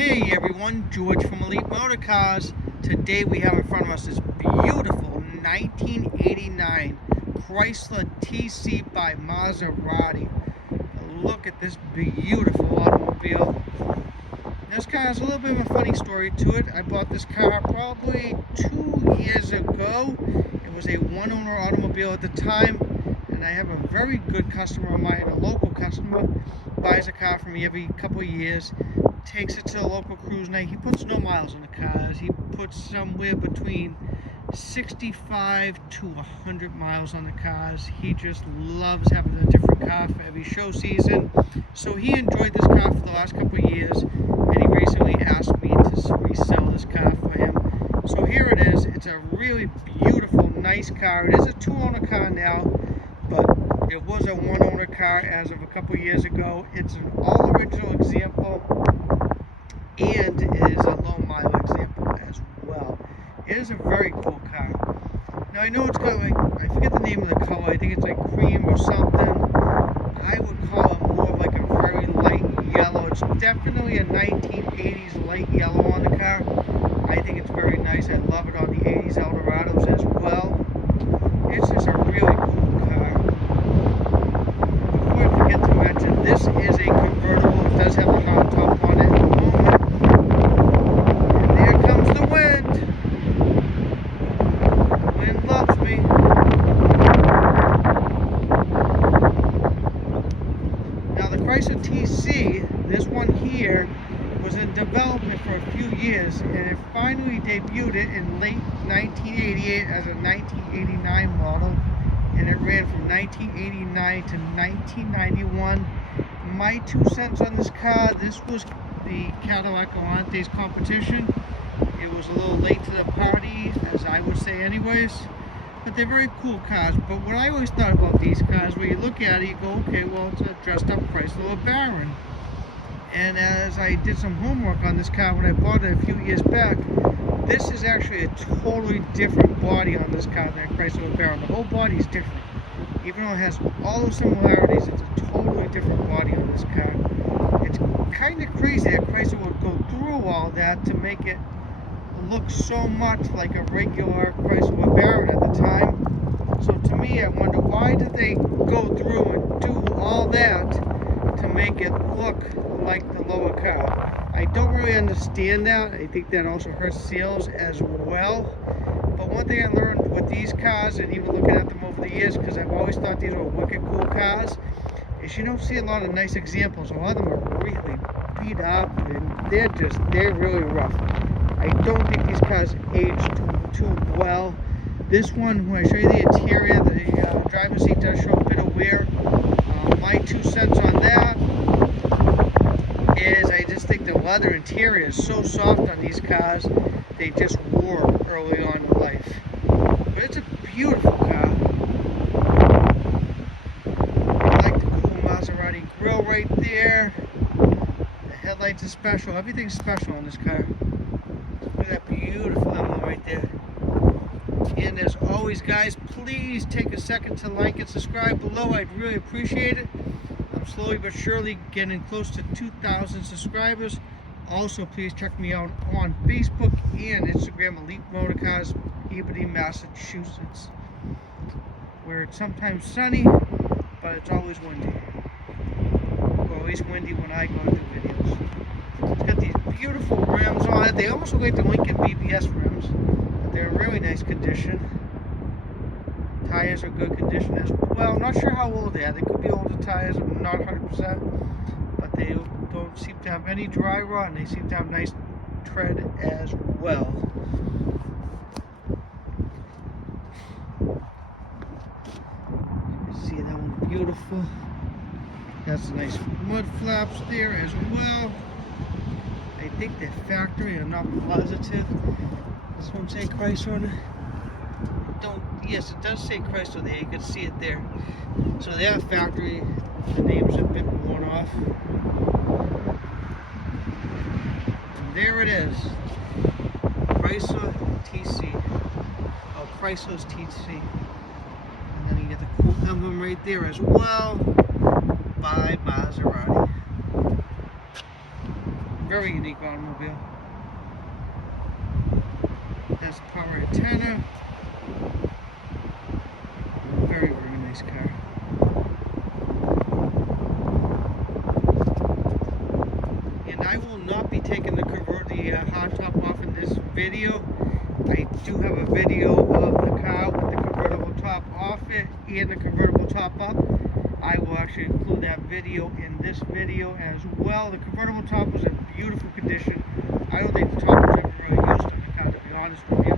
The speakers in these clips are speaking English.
Hey everyone, George from Elite Motor Cars. Today we have in front of us this beautiful 1989 Chrysler TC by Maserati. Look at this beautiful automobile. This car has a little bit of a funny story to it. I bought this car probably 2 years ago. It was a one-owner automobile at the time, and I have a very good customer of mine, a local customer, buys a car from me every couple of years, takes it to the local cruise night. He puts no miles on the cars. He puts somewhere between 65 to 100 miles on the cars. He just loves having a different car for every show season. So he enjoyed this car for the last couple of years, and he recently asked me to resell this car for him. So here it is. It's a really beautiful, nice car. It is a two-owner car now, but it was a one-owner car as of a couple of years ago. It's an all-original example, and it is a low-mile example as well. It is a very cool car. Now I know it's got like, I forget the name of the color, I think it's like cream or something. I would call it more like a very light yellow. It's definitely a 1980s light yellow on the car. I think it's very nice. I love it on the 80s Eldorados as well. It's just a really cool car. Before I forget to mention, this is a convertible. It does have a hard top on it at the moment. And there comes the wind. The wind loves me. Now the Chrysler TC, this one here, was in development for a few years, and it finally debuted it in late 1988 as a 1989 model, and it ran from 1989 to 1991. My 2 cents on this car: this was the Cadillac Avante's competition. It was a little late to the party, as I would say anyways, but they're very cool cars. But what I always thought about these cars, when you look at it, you go, okay, well, it's a dressed up Chrysler Baron. And as I did some homework on this car when I bought it a few years back, this is actually a totally different body on this car than a Chrysler Baron. The whole body is different. Even though it has all the similarities, it's a totally different body on this car. It's kind of crazy that Chrysler would go through all that to make it look so much like a regular Chrysler Baron at the time. So to me, I wonder, why did they go through and do all that to make it look like the lower car? I don't really understand that. I think that also hurts sales as well. But one thing I learned with these cars, and even looking at them over the years, because I've always thought these were wicked cool cars, is you don't see a lot of nice examples. A lot of them are really beat up, and they're really rough. I don't think these cars aged too well. This one, when I show you the interior, the driver's seat does show a bit of wear. My 2 cents on that is I just think the leather interior is so soft on these cars, they just wore early on in life. But it's a beautiful car. I like the cool Maserati grille right there. The headlights are special. Everything's special on this car. Look at that beautiful emblem right there. And as always, guys, please take a second to like and subscribe below. I'd really appreciate it. I'm slowly but surely getting close to 2,000 subscribers. Also, please check me out on Facebook and Instagram, Elite Motor Cars, Peabody, Massachusetts, where it's sometimes sunny, but it's always windy. Or at least windy when I go and do videos. It's got these beautiful rims on it. They almost look like the Lincoln BBS rims, but they're in really nice condition. Tires are good condition as well. I'm not sure how old they are. They could be older tires. I'm not 100%, but they don't seem to have any dry rot, and they seem to have nice tread as well. You can see that one's beautiful. Has some nice mud flaps there as well. I think they're factory. I'm not positive. This one say Chrysler on it. Yes, it does say Chrysler there. You can see it there. So they are factory. The name's a bit worn off. And there it is. Chrysler TC. Oh, Chrysler's TC. And then you get the cool emblem right there as well by Maserati. very unique automobile. That's a power antenna. Very, very nice car. And I will not be taking the hardtop off in this video. I do have a video of the car with the convertible top off it and the convertible top up. I will actually include that video in this video as well. The convertible top was in beautiful condition. I don't think the top was ever really used on the car, to be honest with you,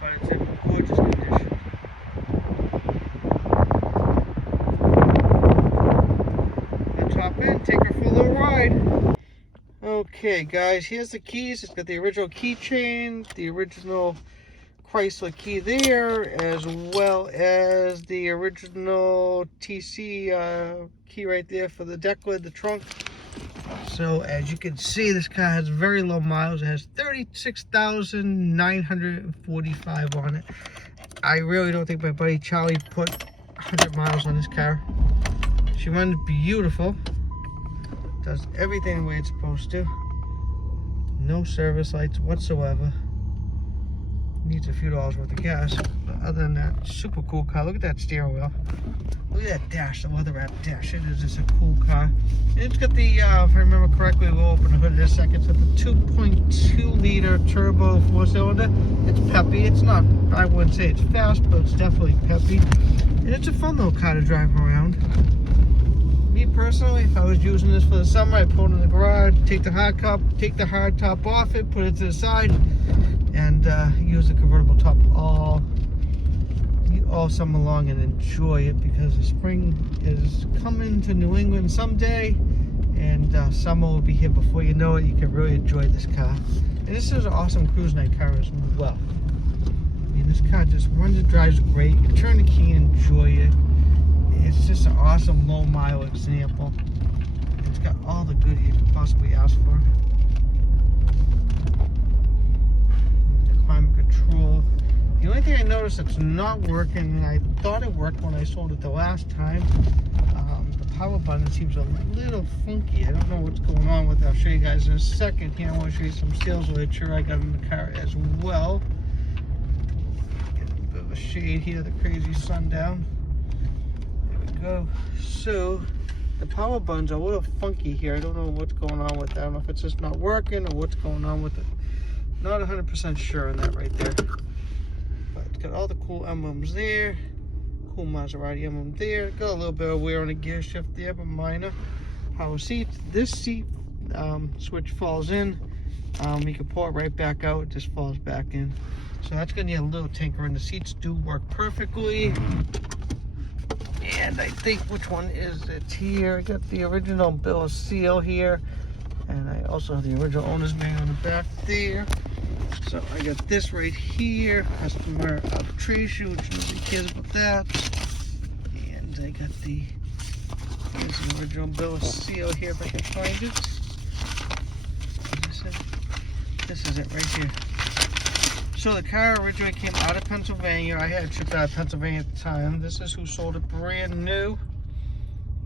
but it's in gorgeous condition. Let's hop in, take her for a little ride. Okay guys, here's the keys. It's got the original keychain, the original Chrysler key there, as well as the original TC key right there for the deck lid, the trunk. So as you can see, this car has very low miles. It has 36,945 on it. I really don't think my buddy Charlie put 100 miles on this car. She runs beautiful. Does everything the way it's supposed to. No service lights whatsoever. Needs a few dollars worth of gas, but other than that, super cool car. Look at that steering wheel. Look at that dash, the leather wrap dash. It is just a cool car. And it's got the, if I remember correctly, we'll open the hood in a second. It's got the 2.2 liter turbo 4-cylinder. It's peppy. It's not, I wouldn't say it's fast, but it's definitely peppy. And it's a fun little car to drive around. Me personally, if I was using this for the summer, I'd pull it in the garage, take the hard top off it, put it to the side, and use the convertible top all summer long and enjoy it, because the spring is coming to New England someday, and summer will be here before you know it. You can really enjoy this car, and this is an awesome cruise night car as well. I mean, this car just runs and drives great. You can turn the key and enjoy it. It's just an awesome low mile example. It's got all the good you could possibly ask for. The climate control. The only thing I noticed that's not working, and I thought it worked when I sold it the last time, the power button seems a little funky. I don't know what's going on with it. I'll show you guys in a second here. I want to show you some sales literature I got in the car as well. Get a bit of a shade here, the crazy sundown. Go. So the power button's a little funky here. I don't know what's going on with that. I don't know if it's just not working or what's going on with it. Not 100% sure on that right there. But it's got all the cool emblems there. Cool Maserati emblem there. Got a little bit of wear on the gear shift there, but minor. Power seats. This seat switch falls in. You can pull it right back out. It just falls back in. So that's gonna need a little tinkering. The seats do work perfectly. And I think, which one is it here? I got the original bill of sale here, and I also have the original owner's manual on the back there. So I got this right here, customer arbitration, which nobody cares about that. And I got here's the original bill of sale here, if I can find it. Is this it? This is it right here. So the car originally came out of Pennsylvania. I had it shipped out of Pennsylvania at the time. This is who sold it brand new.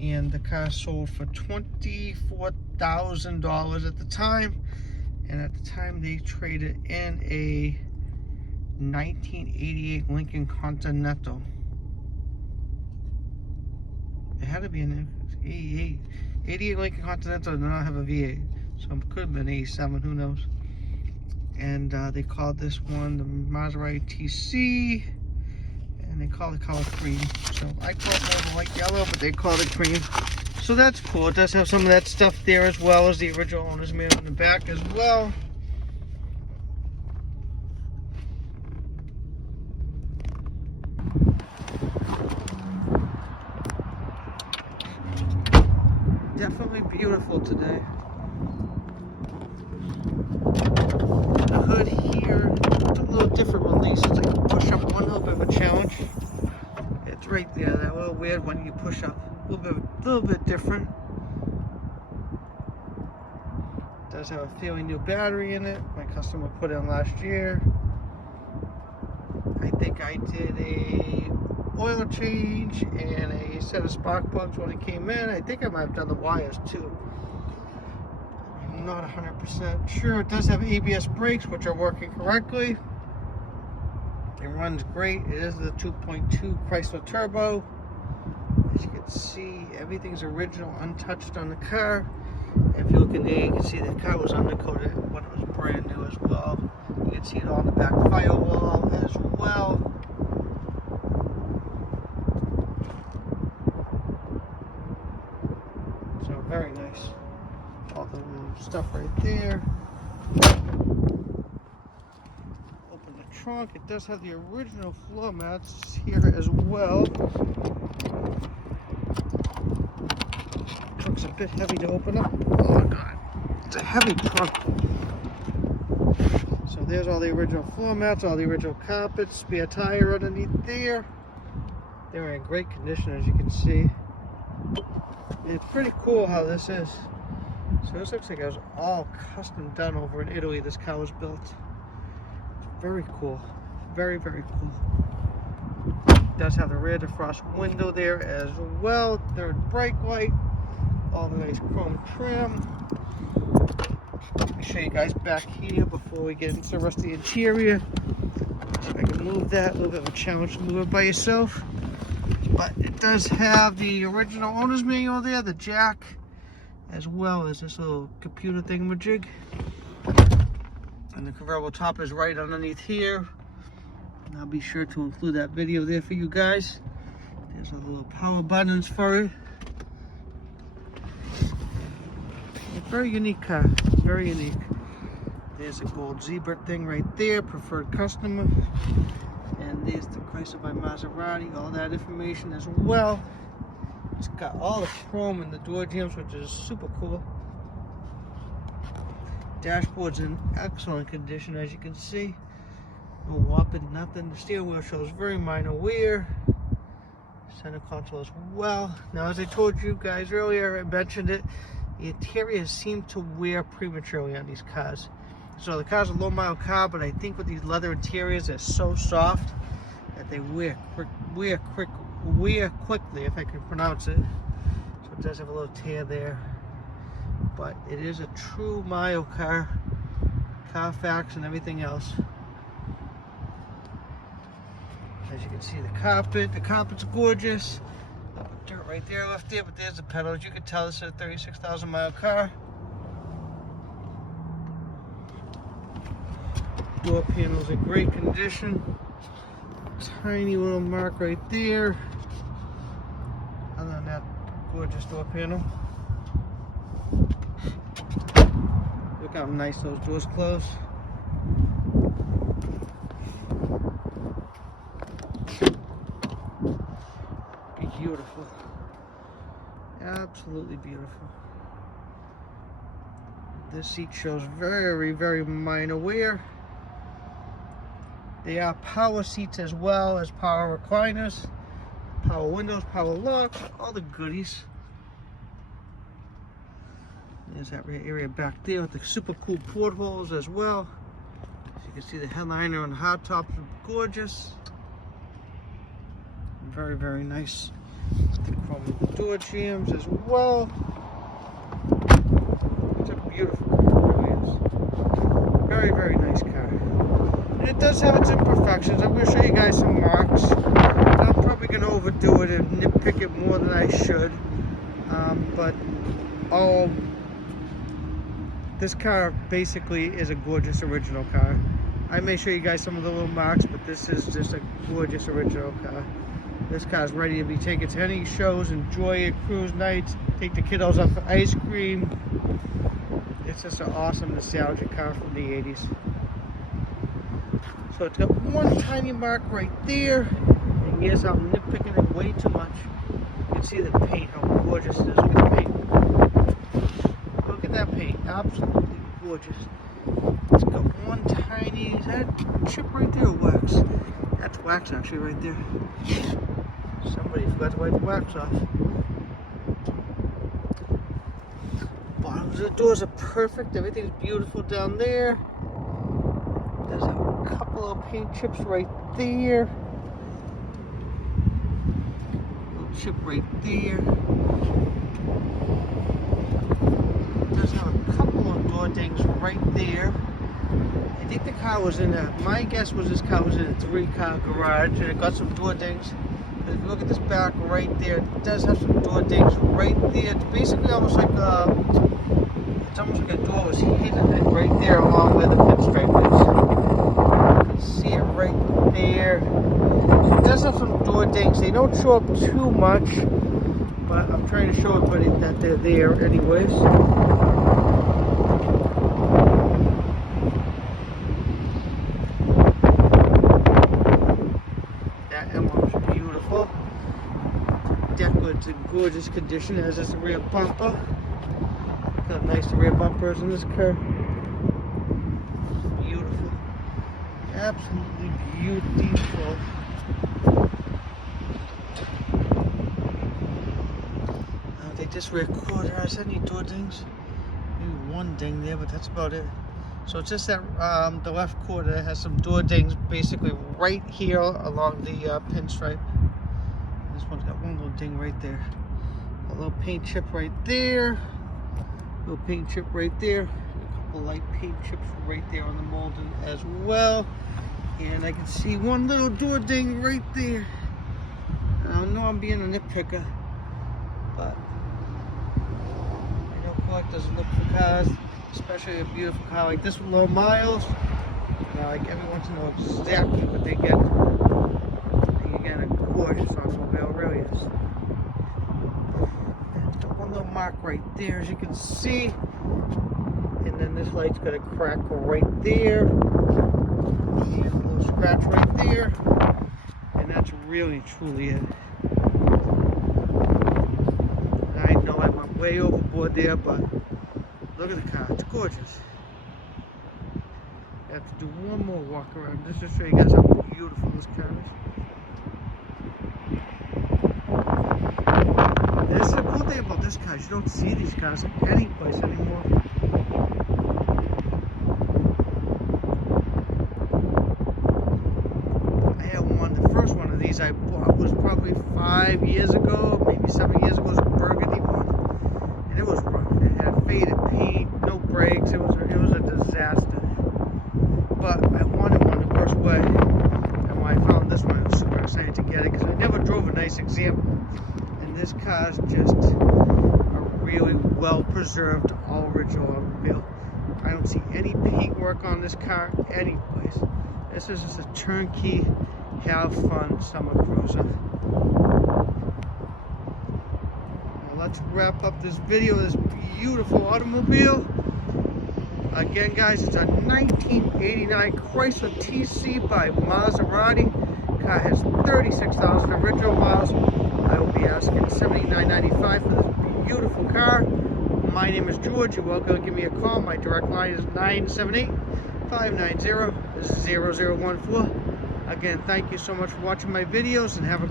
And the car sold for $24,000 at the time. And at the time they traded in a 1988 Lincoln Continental. It had to be an 88 Lincoln Continental did not have a V8. So it could have been 87, who knows. And they called this one the Maserati TC, and they call the color cream. So I call it more the light yellow, but they call it cream. So that's cool. It does have some of that stuff there, as well as the original owner's manual on the back as well. Definitely beautiful today. The hood here, it's a little different release. It's like a push up one, a little bit of a challenge. It's right there, that little weird one you push up. A little bit different. It does have a fairly new battery in it. My customer put in last year. I think I did a oil change and a set of spark plugs when it came in. I think I might have done the wires too. I'm not 100% sure. It does have ABS brakes, which are working correctly. It runs great. It is the 2.2 Chrysler Turbo. As you can see, everything's original, untouched on the car. If you look in there, you can see the car was undercoated when it was brand new as well. You can see it on the back firewall as well. So very nice. All the stuff right there. Open the trunk. It does have the original floor mats here as well. Trunk's a bit heavy to open up. Oh my god, it's a heavy trunk. So there's all the original floor mats, all the original carpets, spare tire underneath there. They're in great condition, as you can see. It's pretty cool how this is. So this looks like it was all custom done over in Italy. This car was built. It's very cool. Very, very cool. It does have the rear defrost window there as well. Third brake light. All the nice chrome trim. Let me show you guys back here before we get into the rest of the interior. See if I can move that. A little bit of a challenge to move it by yourself. But it does have the original owner's manual there, the jack, as well as this little computer thingamajig. And the convertible top is right underneath here. And I'll be sure to include that video there for you guys. There's a little power buttons for it. Very unique car, very unique. There's a gold zebra thing right there, preferred customer. And there's the Chrysler by Maserati, all that information as well. It's got all the chrome in the door jambs, which is super cool. Dashboard's in excellent condition, as you can see. No whopping, nothing. The steering wheel shows very minor wear. Center console as well. Now, as I told you guys earlier, I mentioned it. The interiors seem to wear prematurely on these cars. So the car's a low mile car, but I think with these leather interiors, they're so soft that they wear quickly, if I can pronounce it. So it does have a little tear there, but it is a true mile car, Carfax and everything else. As you can see, the carpet's gorgeous. Dirt right there left there, but there's the pedals. You can tell this is a 36,000 mile car. Door panel's in great condition. Tiny little mark right there. Other than that, gorgeous door panel. Look how nice those doors close. Beautiful. Absolutely beautiful. This seat shows very, very minor wear. They are power seats as well as power recliners, power windows, power locks, all the goodies. There's that area back there with the super cool portholes as well. As you can see, the headliner and the hardtops are gorgeous. Very, very nice. The chrome door jambs as well. It's a beautiful car, it really is. Very, very nice car. And it does have its imperfections. I'm going to show you guys some marks. I'm probably going to overdo it and nitpick it more than I should. But this car basically is a gorgeous original car. I may show you guys some of the little marks, but this is just a gorgeous original car. This car's ready to be taken to any shows, enjoy it, cruise nights, take the kiddos out for ice cream. It's just an awesome nostalgic car from the 80s. So it's got one tiny mark right there. And yes, I'm nitpicking it way too much. You can see the paint, how gorgeous it is. Look at the paint. Look at that paint, absolutely gorgeous. It's got one tiny, is that chip right there or wax? That's wax actually right there. Somebody forgot to wipe the wax off. Bottoms of the doors are perfect. Everything's beautiful down there. There's a couple of paint chips right there. Little chip right there. It does have a couple of door right there. I think the car was in a, my guess was this car was in a 3-car garage, and it got some door dings. But if you look at this back right there, it does have some door dings right there. It's basically almost like it's almost like a door was hidden it right there along where the pinstripe is. You can see it right there. It does have some door dings. They don't show up too much, but I'm trying to show everybody that they're there anyways. That emblem's beautiful. Deckwood's in gorgeous condition, as is the rear bumper. Got nice rear bumpers in this car. Beautiful. Absolutely beautiful. I don't think this rear quarter has any door dings. Maybe one ding there, but that's about it. So it's just that the left quarter has some door dings basically right here along the pinstripe. This one's got one little ding right there. A little paint chip right there. Little paint chip right there. A couple light paint chips right there on the molding as well. And I can see one little door ding right there. I know I'm being a nitpicker, but you know, collectors look for cars, especially a beautiful car like this with low miles. Like everyone to know exactly what they get. And you get a gorgeous automobile, really is. One little mark right there, as you can see, and then this light's got a crack right there, and a little scratch right there, and that's really truly it. I know I went way overboard there, but look at the car, it's gorgeous. I have to do one more walk around just to show you guys how beautiful this car is. This is the cool thing about this car, you don't see these cars any place anymore. I had one, the first one of these I bought was probably 5 years ago, maybe 7 years ago. It was a burgundy one, and it was rough. It had faded paint, no brakes, it was a disaster. But I wanted one the first way, and when I found this one I was super excited to get it because I never drove a nice example. This car is just a really well-preserved, all-original automobile. I don't see any paint work on this car any place. This is just a turnkey, have fun summer cruiser. Now let's wrap up this video of this beautiful automobile. Again, guys, it's a 1989 Chrysler TC by Maserati. Car has 36,000 original miles. I will be asking $79.95 for this beautiful car. My name is George. You're welcome to give me a call. My direct line is 978-590-0014. Again, thank you so much for watching my videos, and have a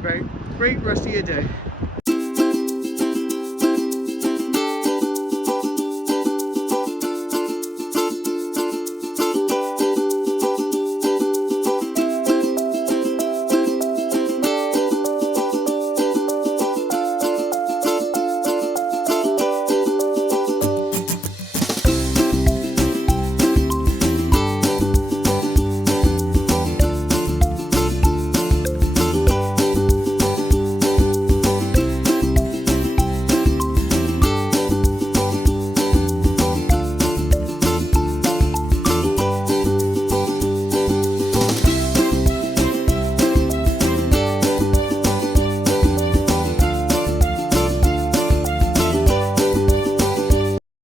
great rest of your day.